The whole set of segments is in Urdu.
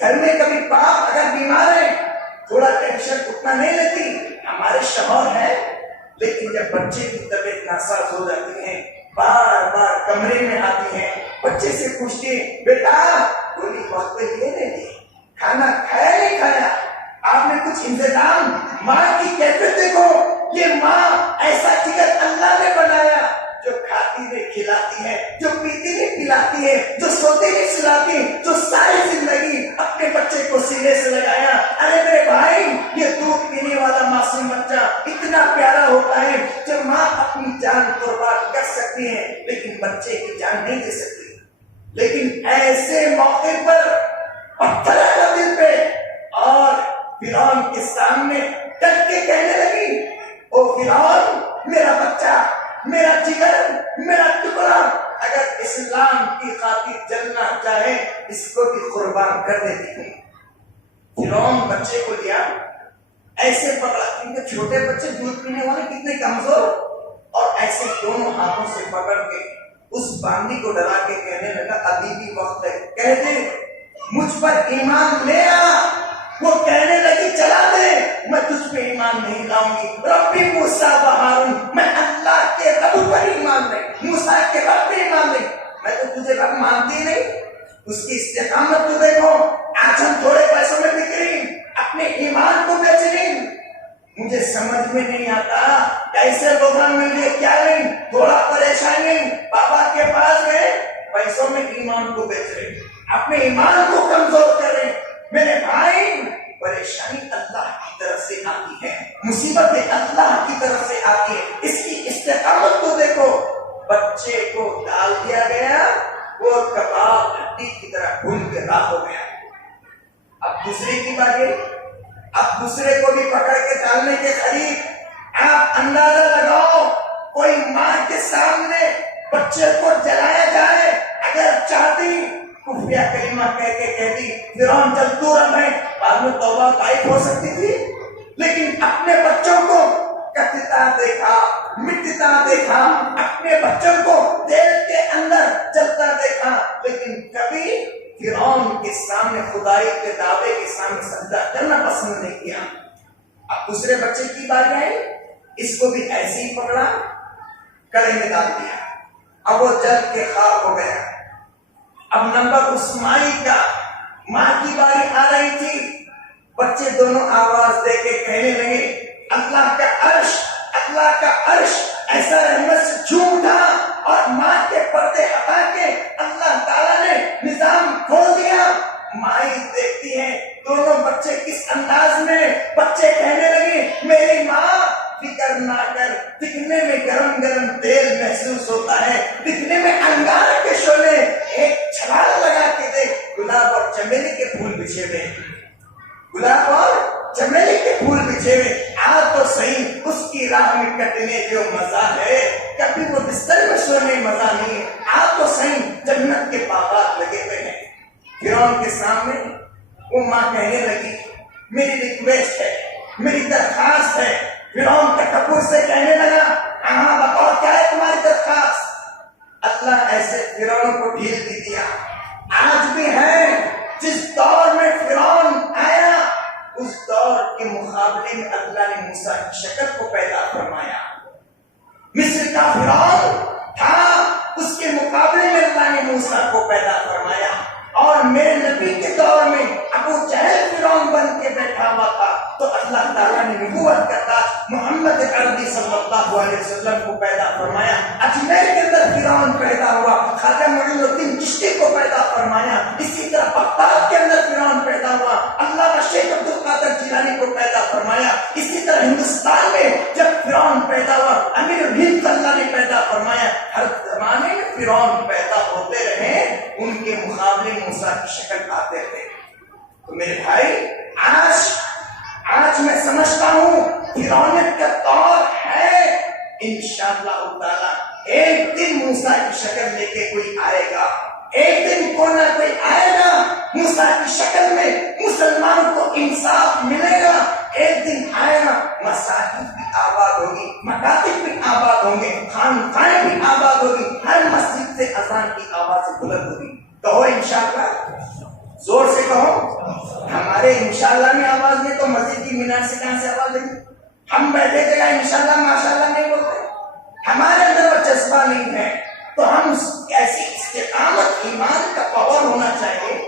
گھر میں کبھی باپ اگر بیمار ہے تھوڑا ٹینشن اتنا نہیں لیتی، ہمارے شوہر ہے، لیکن جب بچے کی طبیعت ناساز ہو جاتی ہے بار بار کمرے میں آتی ہے، بچے سے پوچھتی ہے بیٹا گولی وقت پہ لیے نہیں، کھانا کھایا نہیں کھایا، آپ نے کچھ انتظام، ماں کی کیفیت دیکھو، یہ ماں ایسا جگر اللہ نے بنایا جو کھاتی نہیں کھلاتی ہے، جو پیتی نہیں پلاتی ہے، جو سوتی نہیں سلاتی، جو ساری زندگی اپنے بچے کو سینے سے لگایا۔ ارے میرے بھائی، یہ دودھ پینے والا معصوم بچہ اتنا پیارا ہوتا ہے جب ماں اپنی جان قربان کر سکتی ہے لیکن بچے کی جان نہیں دے سکتی۔ لیکن ایسے موقع پر پتھر رکھا دل پہ اور فرعون کے سامنے ڈٹ کے کہنے لگی، او فرعون، میرا بچہ، میرا جگر، میرا ٹکڑا اگر اسلام کی خاطر جلنا چاہے اس کو بھی قربان کر دیتی ہے۔ فرعون بچے کو لیا، ایسے پکڑا، کیونکہ چھوٹے بچے دودھ پینے والے کتنے کمزور، اور ایسے دونوں ہاتھوں سے پکڑ کے اس باندی کو ڈرا کے کہنے لگا ابھی بھی وقت ہے، کہہ دے مجھ پر ایمان لے آ۔ وہ کہنے لگی چلا دے، میں تجھ پہ ایمان نہیں لاؤں گی، ربی موسیٰ و ہارون، میں اللہ کے رب پر ایمان نہیں، موسیٰ کے رب پر ایمان نہیں، میں تو تجھے رب مانتی نہیں۔ اس کی استقامت کو دیکھو، آج ہم تھوڑے پیسوں میں بک رہی، اپنے ایمان کو بیچ رہی۔ مجھے سمجھ میں نہیں آتا کیسے لوگوں مل گئے، کیا نہیں، تھوڑا پریشانی بابا کے پاس گئے، پیسوں میں ایمان کو بیچ رہے، اپنے ایمان کو کمزور کر رہے۔ میرے بھائی، پریشانی اللہ کی طرف سے آتی ہے، مصیبتیں اللہ کی طرف سے آتی ہے، اس کی استقامت کو دیکھو۔ بچے کو ڈال دیا گیا، وہ کباب ہڈی کی طرح بھون کے راکھ ہو گیا۔ اب دوسرے کی باری، اب دوسرے کو بھی پکڑ کے ڈالنے کے قریب۔ آپ اندازہ لگاؤ، کوئی ماں کے سامنے بچے کو جلایا جائے اگر چاہتی خفیہ کلمہ کہہ کے کہتی فرعون چل تو رب ہے، بعد میں توبہ طائف ہو سکتی تھی، لیکن اپنے بچوں کو کٹتا دیکھا، مٹتا دیکھا، اپنے بچوں کو تیل کے اندر جلتا دیکھا، لیکن کبھی فرعون کے سامنے، خدائی کے دعوے کے سامنے سجدہ کرنا پسند نہیں کیا۔ اب دوسرے بچے کی باری آئی، اس کو بھی ایسے ہی پکڑا، کڑے میں ڈال دیا، اب وہ جل کے خاک ہو گیا۔ اب نمبر اسماعیل کا، ماں کی باری آ رہی تھی، بچے دونوں آواز دے کے کہنے لگے اللہ کا عرش، اللہ کا عرش ایسا رحمت سے جھوم اٹھا اور ماں کے پردے ہٹا کے اللہ تعالیٰ نے نظام کھول دیا۔ مائی دیکھتی ہے دونوں بچے کس انداز میں، بچے کہنے لگے میری ماں فکر نہ کر، دکھنے میں گرم گرم تیل محسوس ہوتا ہے، دکھنے میں انگار کے شعلے، ایک چھلانگ لگا کے دیکھ، گلاب اور چمیلی کے پھول بچھے ہوئے، گلاب اور چمیلی کے پھول بچھے ہوئے، آ تو صحیح اس کی راہ میں کٹنے جو مزہ ہے، کبھی وہ بستر میں سونے مزہ نہیں، آ تو صحیح جنت کے باغات لگے ہوئے ہیں۔ فرعون کے سامنے وہ ماں کہنے لگی میری ریکویسٹ ہے، میری درخواست ہے۔ فرعون تکبر سے کہنے لگا ہاں بتاؤ کیا ہے تمہاری درخواست۔ اللہ ایسے فرعون کو ڈھیل بھی دیا، آج بھی ہے، جس دور میں فرعون آیا اس دور کے مقابلے میں اللہ نے موسیٰ کی شکل کو پیدا فرمایا۔ مصر کا فرعون تھا، اس کے مقابلے میں اللہ نے موسیٰ کو پیدا فرمایا۔ اور میرے نبی کے دور میں ابو جہل فرعون بن کے بیٹھا ہوا تھا، تو اللہ تعالیٰ نے نبوت کا تاج محمد عربی صلی اللہ علیہ وسلم کو پیدا فرمایا۔ اجمیر کے اندر فرعون پیدا ہوا، خواجہ معین الدین چشتی کو پیدا فرمایا، اسی طرح بغداد کے اندر فرعون پیدا ہوا، علامہ شیخ عبد القادر جیلانی کو پیدا فرمایا، اسی طرح ہندوستان میں جب فرعون پیدا ہوا امیر الہند اللہ نے پیدا فرمایا۔ ہر زمانے میں فرعون پیدا ہوتے رہے، ان کے مقابلے موسیٰ کی شکل آتے رہے۔ تو میرے بھائی، آج میں سمجھتا ہوں فرعونیت کا دور ہے، انشاءاللہ تعالی ایک دن موسیٰ کی شکل لے کے کوئی آئے گا، ایک دن کوئی نہ کوئی آئے گا موسیٰ کی شکل میں، مسلمان کو انصاف ملے گا، ایک دن آئے گا، مساجد بھی آباد ہوگی، مکاتب بھی آباد ہوں گے، خانقاہیں بھی آباد ہوگی، ہر مسجد سے اذان کی آواز بلند ہوگی۔ تو انشاءاللہ زور سے کہو. ہمارے انشاءاللہ میں آواز نہیں تو مسجد کی مینار سے کہاں سے آواز دیں گے؟ ہم بیٹھے جگہ انشاءاللہ ماشاءاللہ نہیں بولتے. ہمارے اندر وہ جذبہ نہیں ہے. تو ہم ایسی استقامت ایمان کا پاور ہونا چاہیے.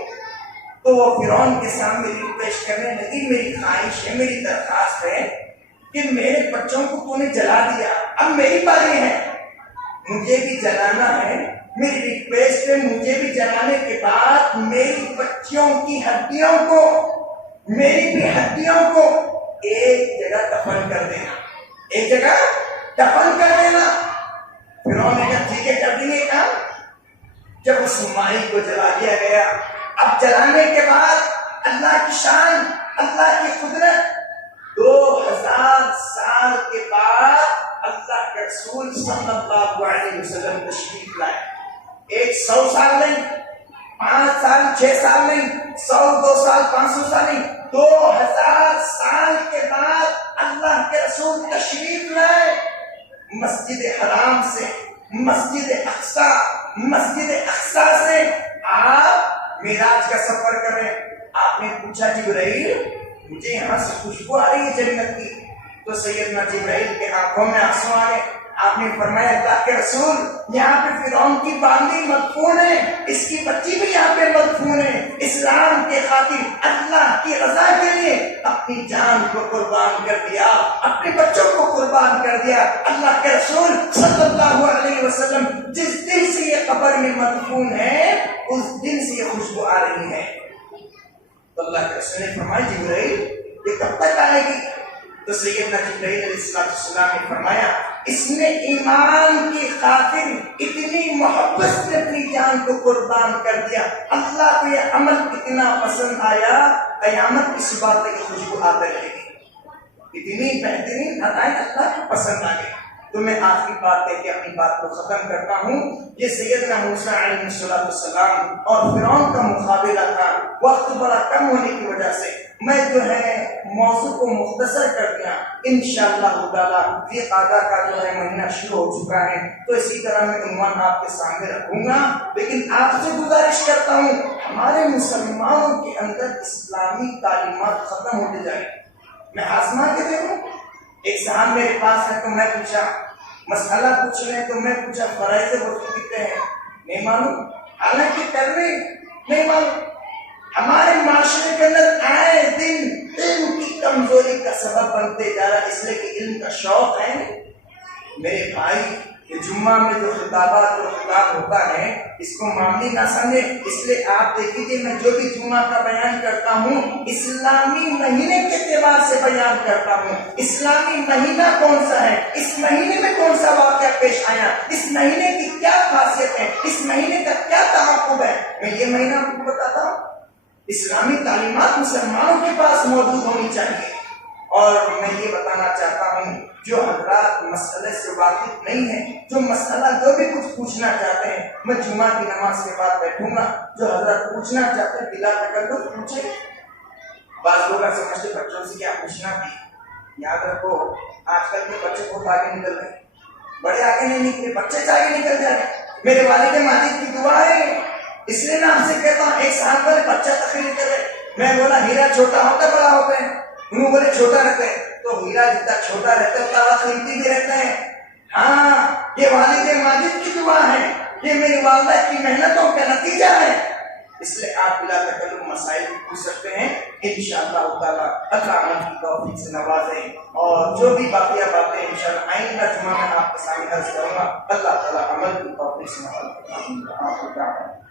تو وہ فرعون کے سامنے ریکویسٹ کرنے لگی، میری خواہش ہے، میری درخواست ہے کہ میرے بچوں کو تو نے جلا دیا، اب میری باری ہے، مجھے بھی جلانا ہے. میری ریکویسٹ ہے مجھے بھی جلانے کے بعد میری بچیوں کی ہڈیوں کو، میری بھی ہڈیوں کو ایک جگہ دفن کر دینا، ایک جگہ دفن کر دینا. فرعون نے کہا ٹھیک ہے کر دیں گے کام. جب اس مائی کو جلا دیا گیا، اب جلانے کے بعد اللہ کی شان، اللہ کی قدرت، 2000 سال کے بعد اللہ کے رسول صلی اللہ علیہ وسلم تشریف لائے. 100 سال نہیں، 5 سال 6 سال نہیں، 100 2 سال 500 سال نہیں، 2000 سال کے بعد اللہ کے رسول تشریف لائے. مسجد حرام سے، مسجد اقصی سے آپ معراج کا سفر کریں. آپ نے پوچھا جبرائیل مجھے یہاں سے خوشبو آ رہی ہے جنت کی. تو سیدنا جبرائیل کے آنکھوں میں آنسو آ گئے. آپ نے فرمایا اللہ کے رسول یہاں پہ فرعون کی باندی مدفون ہے، اس کی بچی بھی یہاں پہ مدفون ہے. اسلام کے خاطر اللہ کی رضا کے لیے اپنی جان کو قربان کر دیا، اپنے بچوں کو قربان کر دیا. اللہ کے رسول صلی اللہ علیہ وسلم جس دن سے یہ قبر میں مدفون ہے اس دن سے یہ خوشبو آ رہی ہے. تو اللہ کے رسول نے فرمایا جبرائیل یہ کب تک آئے گی؟ تو سیدنا جبرائیل علیہ السلام نے فرمایا اس نے ایمان کی خاطر اتنی محبت سے اپنی جان کو قربان کر دیا، اللہ کو یہ عمل اتنا پسند آیا قیامت کی صبح تک خوشبو آتے رہے گی. اتنی بہترین عطائیں اللہ کو پسند آ گئی. تو میں آخری بات کہہ کے اپنی بات کو ختم کرتا ہوں. یہ سیدنا موسیٰ علیہ السلام اور فرعون کا مقابلہ تھا. وقت بڑا کم ہونے کی وجہ سے میں جو ہے موضوع کو مختصر کر دیا. انشاءاللہ تعالی یہ قعدہ کا جو ہے مہینہ شروع ہو چکا ہے تو اسی طرح میں عنوان آپ کے سامنے رکھوں گا. لیکن آپ سے گزارش کرتا ہوں ہمارے مسلمانوں کے اندر اسلامی تعلیمات ختم ہوتے جائیں. میں آزما کے دیکھوں. ایک صاحب میرے پاس ہے تو میں پوچھا مسئلہ پوچھ رہے ہیں تو میں پوچھا فرائض وضو کتنے ہیں؟ نہیں معلوم. حالانکہ کرنے نہیں معلوم. ہمارے معاشرے کے اندر آئے دن علم کی کمزوری کا سبب بنتے جا رہا، اس لیے کہ علم کا شوق ہے. میرے بھائی یہ جمعہ میں جو خطابات اور خطاب ہوتا ہے اس کو معمولی نہ سمجھے. اس لیے آپ دیکھیے میں جو بھی جمعہ کا بیان کرتا ہوں اسلامی مہینے کے اعتبار سے بیان کرتا ہوں. اسلامی مہینہ کون سا ہے، اس مہینے میں کون سا واقعہ پیش آیا، اس مہینے کی کیا خاصیت ہے، اس مہینے کا کیا تعاقب ہے، میں یہ مہینہ آپ کو بتاتا ہوں. اسلامی تعلیمات مسلمانوں کے پاس موجود ہونی چاہیے. اور میں یہ بتانا چاہتا ہوں جو حضرات مسئلے سے واقف نہیں ہیں، جو مسئلہ جو بھی کچھ پوچھنا چاہتے ہیں میں جمعہ کی نماز کے بعد بیٹھوں گا. جو حضرات پوچھنا چاہتے ہیں بلا تکلف پوچھیں. بعض لوگ سمجھتے بچوں سے کیا پوچھنا بھی. یاد رکھو آج کل کے بچے بہت آگے نکل رہے ہیں، بڑے آگے نہیں نکلے، بچے سے آگے نکل جا رہے ہیں. میرے والد ماجد کی دعا ہے اس لیے میں آپ سے کہتا ہوں. ایک سال پر بچہ تقریر کر رہے، میں بولا ہیرا چھوٹا ہوتا بڑا ہوتا ہے، انہوں بولے چھوٹا رہتا ہے. تو ہیرا جتنا چھوٹا رہتا ہے اتنا قیمتی بھی رہتا ہے. ہاں یہ والد ماجد کی دعا ہے، یہ میری والدہ کی محنتوں کا نتیجہ ہے. اس لیے آپ بلا تکلف مسائل پوچھ سکتے ہیں. انشاءاللہ تعالی اللہ عمل کی توفیق سے نوازیں. اور جو بھی باقیہ باتیں انشاءاللہ آئندہ جمعہ میں آپ کے سامنے عرض کروں گا. اللہ تعالی عمل کی توفیق سے نوازیں.